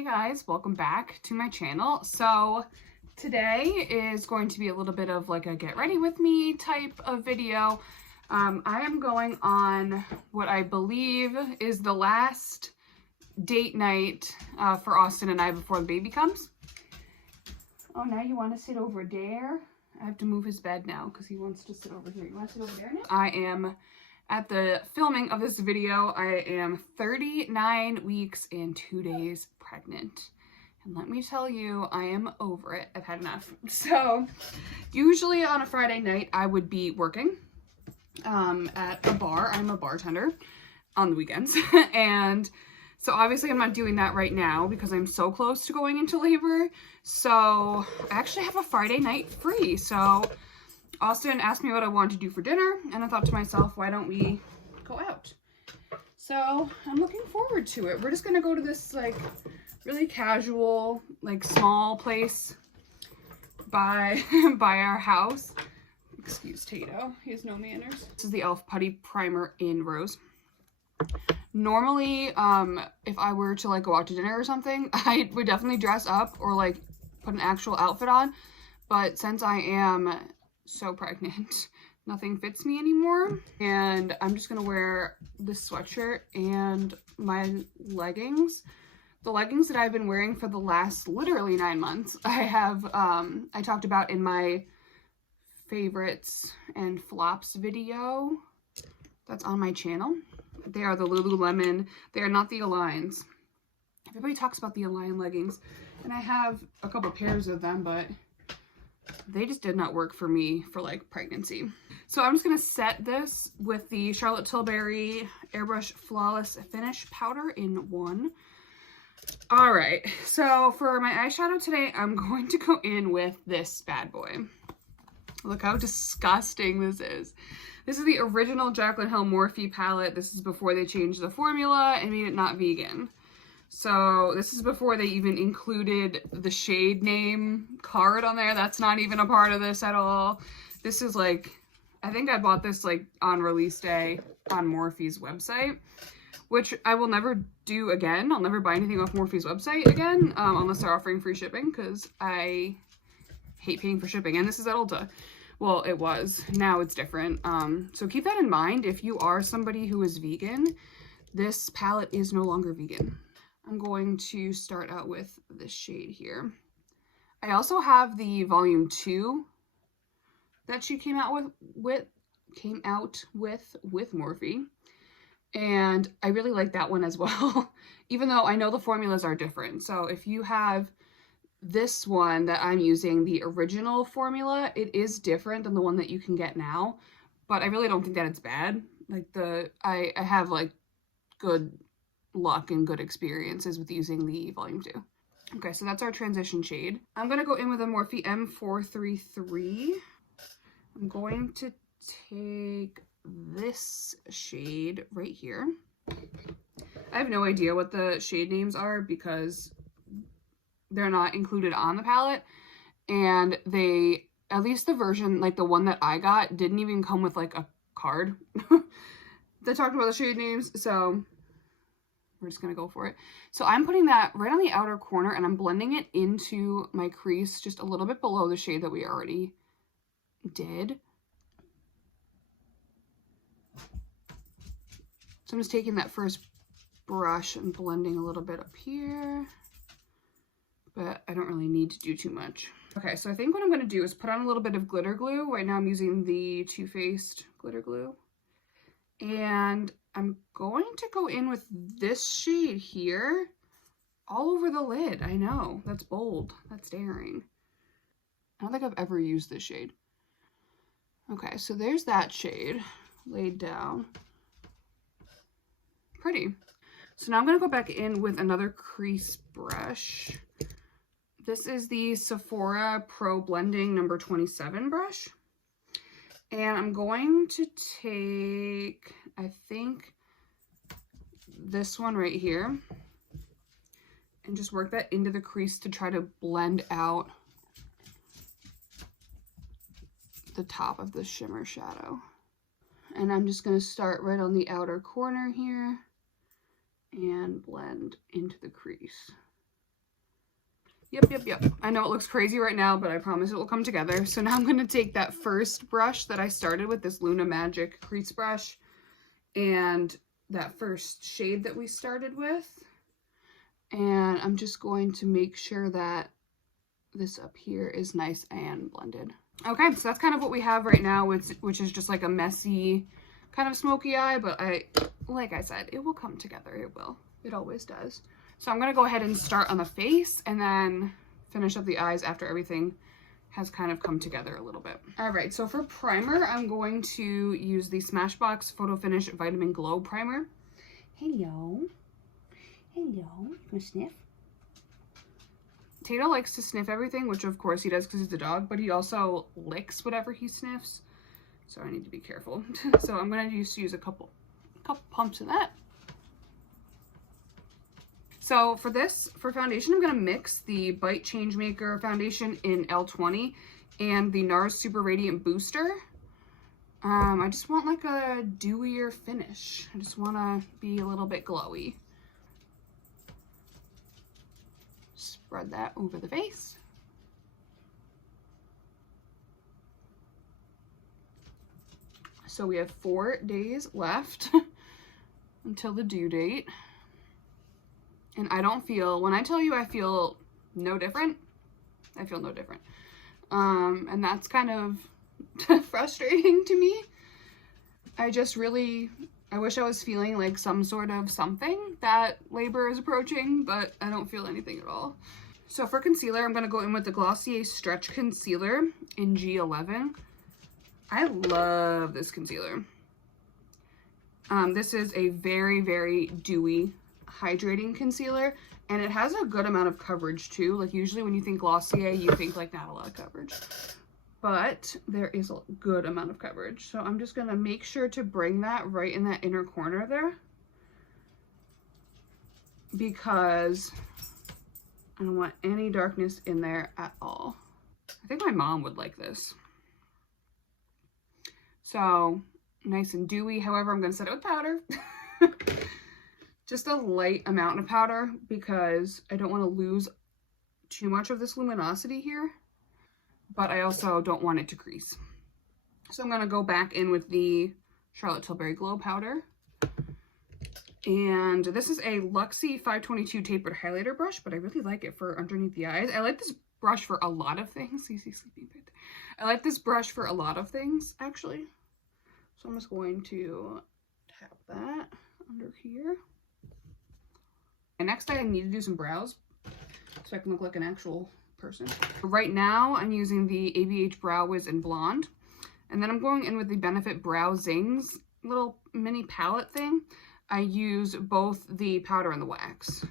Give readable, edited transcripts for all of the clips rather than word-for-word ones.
Hey guys, welcome back to my channel. So today is going to be a little bit of like a get ready with me type of video. I am going on what I believe is the last date night for Austin and I before the baby comes. Oh, now you want to sit over there? I have to move his bed now because he wants to sit over here. You want to sit over there now? I am at the filming of this video. I am 39 weeks and 2 days pregnant. And let me tell you, I am over it. I've had enough. So usually on a Friday night, I would be working at a bar. I'm a bartender on the weekends. And so obviously I'm not doing that right now because I'm so close to going into labor. So I actually have a Friday night free. So Austin asked me what I wanted to do for dinner, and I thought to myself, why don't we go out? So I'm looking forward to it. We're just gonna go to this like really casual, like small place by our house. Excuse Tato, he has no manners. This is the e.l.f. Putty Primer in Rose. Normally, if I were to like go out to dinner or something, I would definitely dress up or like put an actual outfit on. But since I am so pregnant, nothing fits me anymore, and I'm just gonna wear this sweatshirt and my leggings. The leggings that I've been wearing for the last literally 9 months, I have I talked about in my favorites and flops video that's on my channel. They are the Lululemon. They are not the Aligns. Everybody talks about the Align leggings, and I have a couple pairs of them, but they just did not work for me for like pregnancy. So I'm just gonna set this with the Charlotte Tilbury Airbrush Flawless Finish Powder in 1. All right, so for my eyeshadow today, I'm going to go in with this bad boy. Look how disgusting this is. This is the original Jaclyn Hill Morphe palette. This is before they changed the formula and made it not vegan. So this is before they even included the shade name card on there. That's not even a part of this at all. This is like, I think I bought this like on release day on Morphe's website, which I will never do again. I'll never buy anything off Morphe's website again, unless they're offering free shipping, because I hate paying for shipping. And this is at Ulta. Well, it was. Now it's different. So keep that in mind. If you are somebody who is vegan, this palette is no longer vegan. I'm going to start out with this shade here. I also have the volume 2 that she came out with Morphe, and I really like that one as well. Even though I know the formulas are different. So if you have this one that I'm using, the original formula, it is different than the one that you can get now, but I really don't think that it's bad. Like I have like good luck and good experiences with using the volume 2. Okay, so that's our transition shade. I'm gonna go in with a Morphe M433. I'm going to take this shade right here. I have no idea what the shade names are because they're not included on the palette, and they, at least the version, like the one that I got, didn't even come with like a card that talked about the shade names, so we're just gonna go for it. So I'm putting that right on the outer corner, and I'm blending it into my crease just a little bit below the shade that we already did. So I'm just taking that first brush and blending a little bit up here, but I don't really need to do too much. Okay, so I think what I'm gonna do is put on a little bit of glitter glue. Right now I'm using the Too Faced glitter glue. And I'm going to go in with this shade here all over the lid. I know, that's bold, that's daring. I don't think I've ever used this shade. Okay, so there's that shade laid down. Pretty. So now I'm gonna go back in with another crease brush. This is the Sephora Pro Blending number 27 brush. And I'm going to take, I think, this one right here and just work that into the crease to try to blend out the top of the shimmer shadow. And I'm just going to start right on the outer corner here and blend into the crease. Yep. I know it looks crazy right now, but I promise it will come together. So now I'm going to take that first brush that I started with, this Luna Magic crease brush, and that first shade that we started with. And I'm just going to make sure that this up here is nice and blended. Okay, so that's kind of what we have right now, which is just like a messy kind of smoky eye, but like I said, it will come together. It will. It always does. So I'm going to go ahead and start on the face and then finish up the eyes after everything has kind of come together a little bit. All right, so for primer, I'm going to use the Smashbox Photo Finish Vitamin Glow Primer. Hello. Hello. You want to sniff? Tato likes to sniff everything, which of course he does because he's a dog, but he also licks whatever he sniffs. So I need to be careful. So I'm going to use a couple pumps of that. So for foundation, I'm going to mix the Bite Changemaker foundation in L20 and the NARS Super Radiant Booster. I just want like a dewier finish. I just want to be a little bit glowy. Spread that over the face. So we have 4 days left until the due date. And I don't feel, when I tell you I feel no different, I feel no different. And that's kind of frustrating to me. I wish I was feeling like some sort of something that labor is approaching, but I don't feel anything at all. So for concealer, I'm going to go in with the Glossier Stretch Concealer in G11. I love this concealer. This is a very, very dewy, hydrating concealer, and it has a good amount of coverage too. Like usually when you think Glossier, you think like not a lot of coverage, but there is a good amount of coverage. So I'm just gonna make sure to bring that right in that inner corner there, because I don't want any darkness in there at all. I think my mom would like this. So nice and dewy. However, I'm gonna set it with powder. Just a light amount of powder because I don't want to lose too much of this luminosity here, but I also don't want it to crease. So I'm going to go back in with the Charlotte Tilbury Glow Powder. And this is a Luxie 522 tapered highlighter brush, but I really like it for underneath the eyes. I like this brush for a lot of things. You see sleeping right there. I like this brush for a lot of things, actually. So I'm just going to tap that under here. And next I need to do some brows so I can look like an actual person. Right now I'm using the ABH Brow Wiz in Blonde. And then I'm going in with the Benefit Brow Zings little mini palette thing. I use both the powder and the wax.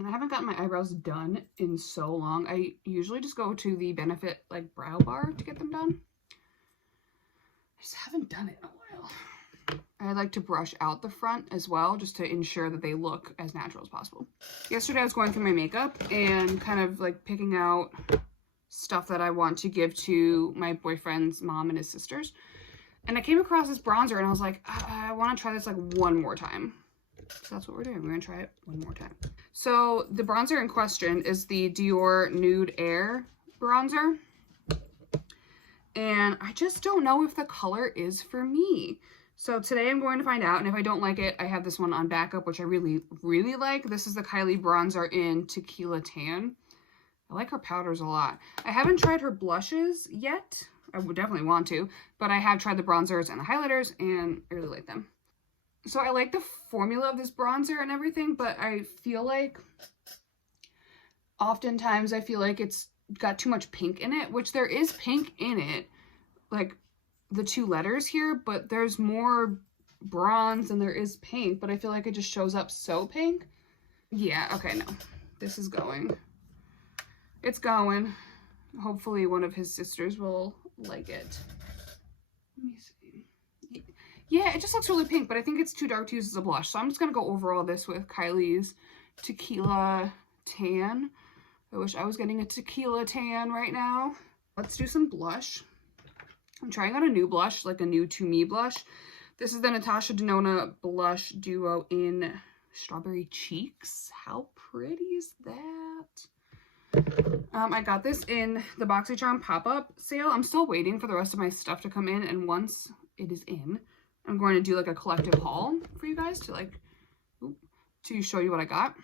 And I haven't gotten my eyebrows done in so long. I usually just go to the Benefit like brow bar to get them done. I just haven't done it in a while. I like to brush out the front as well, just to ensure that they look as natural as possible. Yesterday I was going through my makeup and kind of like picking out stuff that I want to give to my boyfriend's mom and his sisters. And I came across this bronzer and I was like, I want to try this like one more time. So that's what we're doing. We're going to try it one more time. So the bronzer in question is the Dior Nude Air bronzer. And I just don't know if the color is for me. So today I'm going to find out, and if I don't like it, I have this one on backup, which I really, really like. This is the Kylie bronzer in Tequila Tan. I like her powders a lot. I haven't tried her blushes yet. I would definitely want to, but I have tried the bronzers and the highlighters, and I really like them. So I like the formula of this bronzer and everything, but I feel like oftentimes I feel like it's got too much pink in it, which there is pink in it, like the 2 letters here, but there's more bronze than there is pink, but I feel like it just shows up so pink. Yeah, okay, no. This is going. It's going. Hopefully one of his sisters will like it. Let me see. Yeah, it just looks really pink, but I think it's too dark to use as a blush. So I'm just going to go over all this with Kylie's Tequila Tan. I wish I was getting a tequila tan right now. Let's do some blush. I'm trying out a new blush, like a new To Me blush. This is the Natasha Denona Blush Duo in Strawberry Cheeks. How pretty is that? I got this in the BoxyCharm pop-up sale. I'm still waiting for the rest of my stuff to come in, and once it is in, I'm going to do like a collective haul for you guys to like, to show you what I got.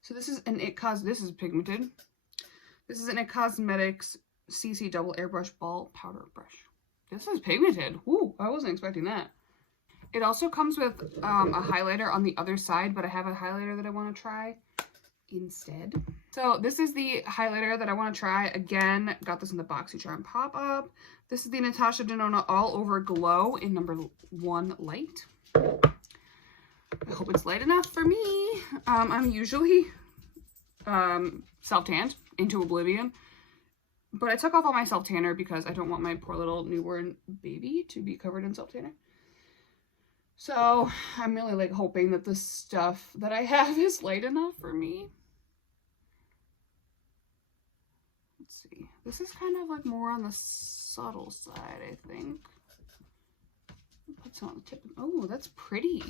So this is an this is pigmented. This is an It Cosmetics CC Double Airbrush Ball Powder Brush. This is pigmented. Ooh, I wasn't expecting that. It also comes with a highlighter on the other side, but I have a highlighter that I want to try instead. So this is the highlighter that I want to try. Again, got this in the BoxyCharm pop-up. This is the Natasha Denona All Over Glow in number 1 light. I hope it's light enough for me. I'm usually self-tanned into oblivion, but I took off all my self-tanner because I don't want my poor little newborn baby to be covered in self-tanner. So I'm really like hoping that the stuff that I have is light enough for me. Let's see. This is kind of like more on the subtle side, I think. Put some on the tip. Oh, that's pretty.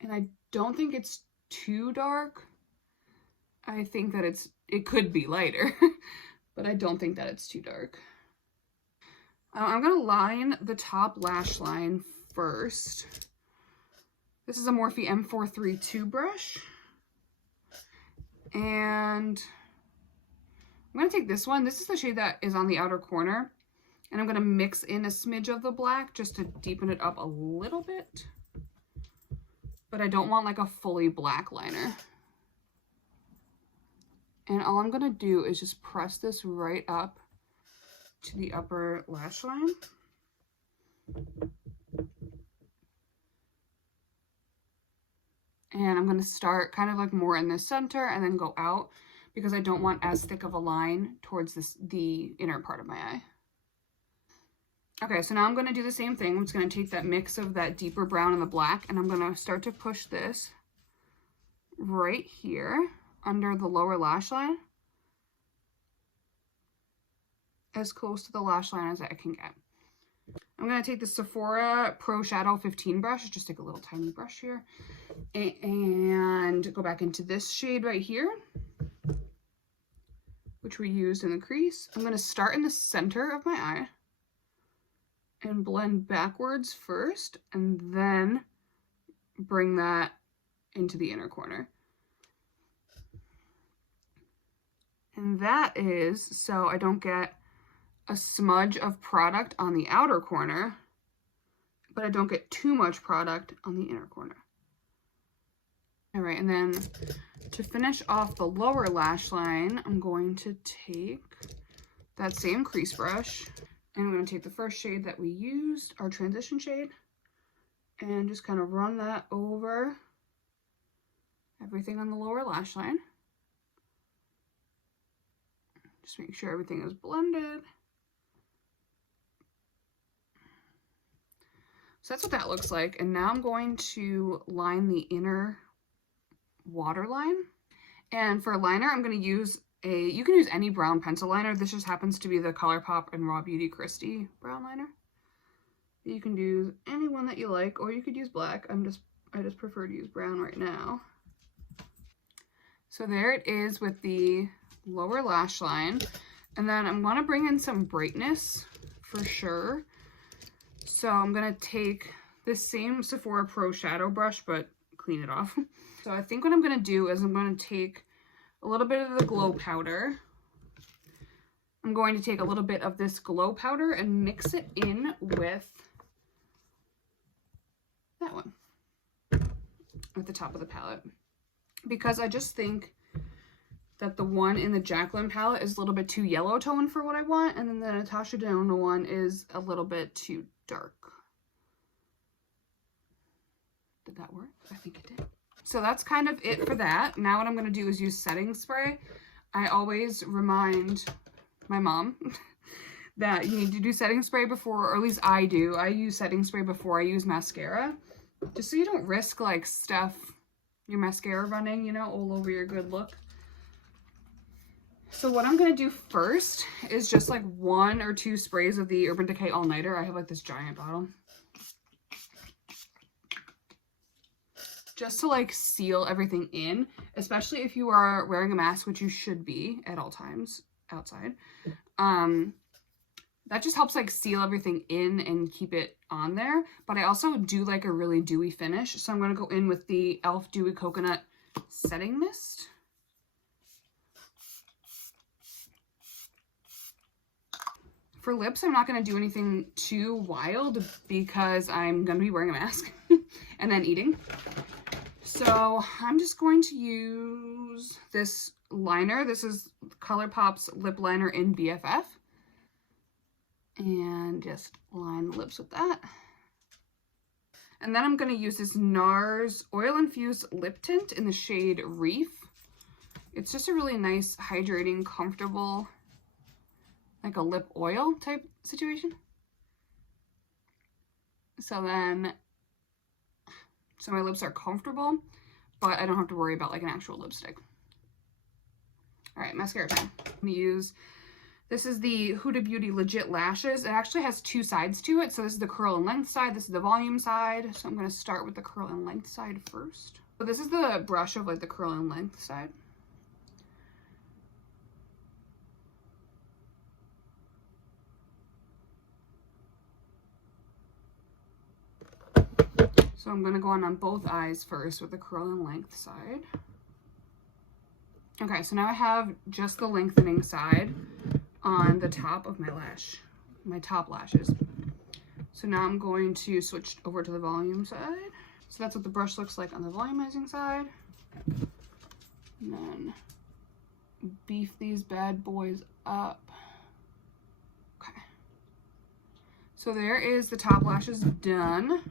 And I don't think it's too dark. I think that it could be lighter, but I don't think that it's too dark. I'm gonna line the top lash line first. This is a Morphe M432 brush. And I'm gonna take this one. This is the shade that is on the outer corner. And I'm gonna mix in a smidge of the black just to deepen it up a little bit. But I don't want like a fully black liner. And all I'm gonna do is just press this right up to the upper lash line. And I'm gonna start kind of like more in the center and then go out because I don't want as thick of a line towards the inner part of my eye. Okay, so now I'm gonna do the same thing. I'm just gonna take that mix of that deeper brown and the black, and I'm gonna start to push this right here under the lower lash line, as close to the lash line as I can get. I'm gonna take the Sephora Pro Shadow 15 brush, just take a little tiny brush here, and go back into this shade right here, which we used in the crease. I'm gonna start in the center of my eye and blend backwards first, and then bring that into the inner corner. And that is so I don't get a smudge of product on the outer corner, but I don't get too much product on the inner corner. All right, and then to finish off the lower lash line, I'm going to take that same crease brush, and I'm going to take the first shade that we used, our transition shade, and just kind of run that over everything on the lower lash line. Just make sure everything is blended. So that's what that looks like. And now I'm going to line the inner waterline. And for a liner, I'm going to use you can use any brown pencil liner. This just happens to be the ColourPop and Raw Beauty Christie brown liner. You can use any one that you like, or you could use black. I just prefer to use brown right now. So there it is with the lower lash line. And then I'm going to bring in some brightness for sure. So I'm going to take this same Sephora Pro Shadow brush, but clean it off. So I think what I'm going to do is I'm going to take a little bit of the glow powder. I'm going to take a little bit of this glow powder and mix it in with that one at the top of the palette. Because I just think that the one in the Jaclyn palette is a little bit too yellow tone for what I want, and then the Natasha Denona one is a little bit too dark. Did that work? I think it did. So that's kind of it for that. Now what I'm going to do is use setting spray. I always remind my mom that you need to do setting spray before, or at least I do. I use setting spray before I use mascara, just so you don't risk like your mascara running, you know, all over your good look. So what I'm gonna do first is just like 1 or 2 sprays of the Urban Decay All Nighter. I have like this giant bottle. Just to like seal everything in, especially if you are wearing a mask, which you should be at all times outside. That just helps like seal everything in and keep it on there. But I also do like a really dewy finish. So I'm going to go in with the e.l.f. Dewy Coconut Setting Mist. For lips, I'm not going to do anything too wild because I'm going to be wearing a mask and then eating. So I'm just going to use this liner. This is ColourPop's lip liner in BFF. And just line the lips with that. And then I'm going to use this NARS Oil Infused Lip Tint in the shade Reef. It's just a really nice, hydrating, comfortable, like a lip oil type situation. So my lips are comfortable, but I don't have to worry about like an actual lipstick. All right, mascara time. I'm gonna use, this is the Huda Beauty Legit Lashes. It actually has 2 sides to it. So this is the curl and length side. This is the volume side. So I'm gonna start with the curl and length side first. So this is the brush of like the curl and length side. So I'm going to go on both eyes first with the curl and length side. Okay, so now I have just the lengthening side on the top of my top lashes. So now I'm going to switch over to the volume side. So that's what the brush looks like on the volumizing side. And then beef these bad boys up. Okay. So there is the top lashes done.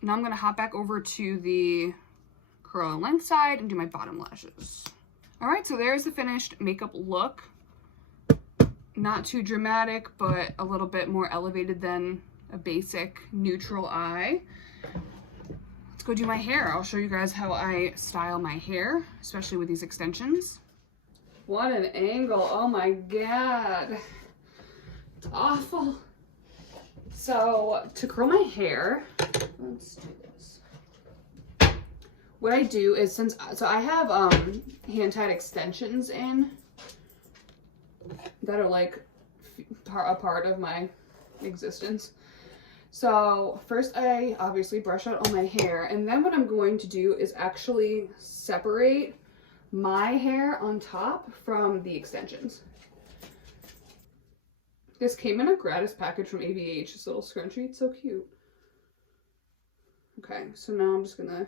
Now I'm going to hop back over to the curl and length side and do my bottom lashes. All right, so there's the finished makeup look. Not too dramatic, but a little bit more elevated than a basic neutral eye. Let's go do my hair. I'll show you guys how I style my hair, especially with these extensions. What an angle. Oh my God. It's awful. So to curl my hair, let's do this. What I do is so I have hand-tied extensions in that are like a part of my existence. So first I obviously brush out all my hair, and then what I'm going to do is actually separate my hair on top from the extensions. This came in a gratis package from ABH, this little scrunchie. It's so cute. Okay, so now I'm just gonna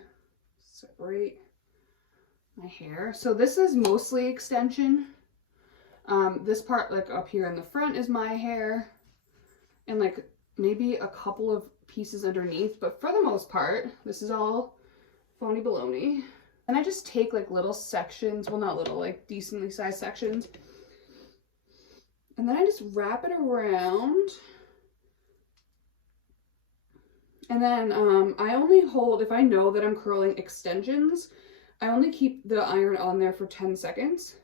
separate my hair. So this is mostly extension. This part like up here in the front is my hair, and like maybe a couple of pieces underneath, but for the most part, this is all phony baloney. And I just take like little sections, well not little, like decently sized sections, and then I just wrap it around. And then I only hold, if I know that I'm curling extensions, I only keep the iron on there for 10 seconds.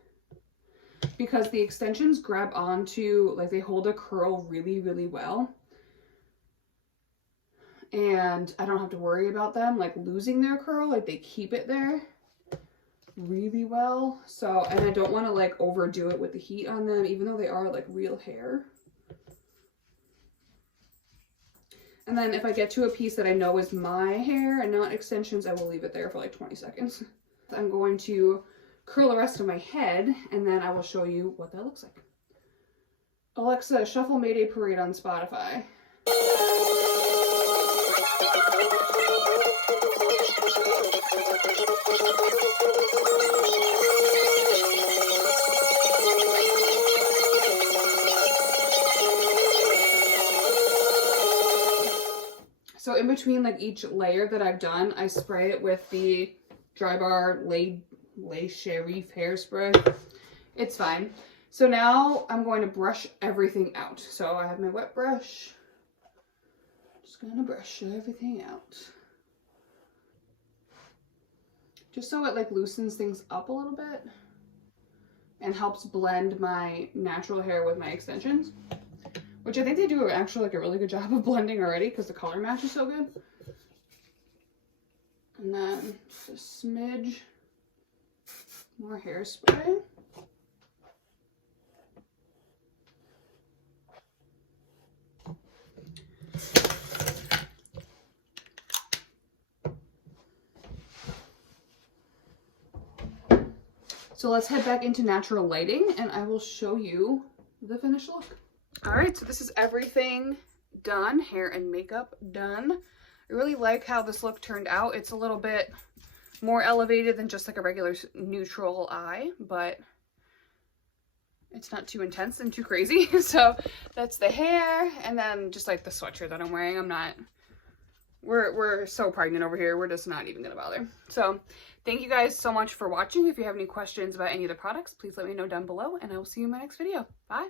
Because the extensions grab onto, like they hold a curl really, really well. And I don't have to worry about them like losing their curl, like they keep it there really well. So, and I don't want to like overdo it with the heat on them, even though they are like real hair. And then if I get to a piece that I know is my hair and not extensions, I will leave it there for like 20 seconds. I'm going to curl the rest of my head, and then I will show you what that looks like. Alexa, shuffle Mayday Parade on Spotify. So in between like each layer that I've done, I spray it with the Dry Bar Le Sherif hairspray. It's fine. So now I'm going to brush everything out. So I have my wet brush. Just going to brush everything out. Just so it like loosens things up a little bit. and helps blend my natural hair with my extensions, which I think they do actually like a really good job of blending already because the color match is so good. And then just a smidge more hairspray. So let's head back into natural lighting and I will show you the finished look. All right, so this is everything done, hair and makeup done. I really like how this look turned out. It's a little bit more elevated than just like a regular neutral eye, but it's not too intense and too crazy. So that's the hair, and then just like the sweatshirt that I'm wearing. We're so pregnant over here. We're just not even gonna bother. So thank you guys so much for watching. If you have any questions about any of the products, please let me know down below, and I will see you in my next video. Bye.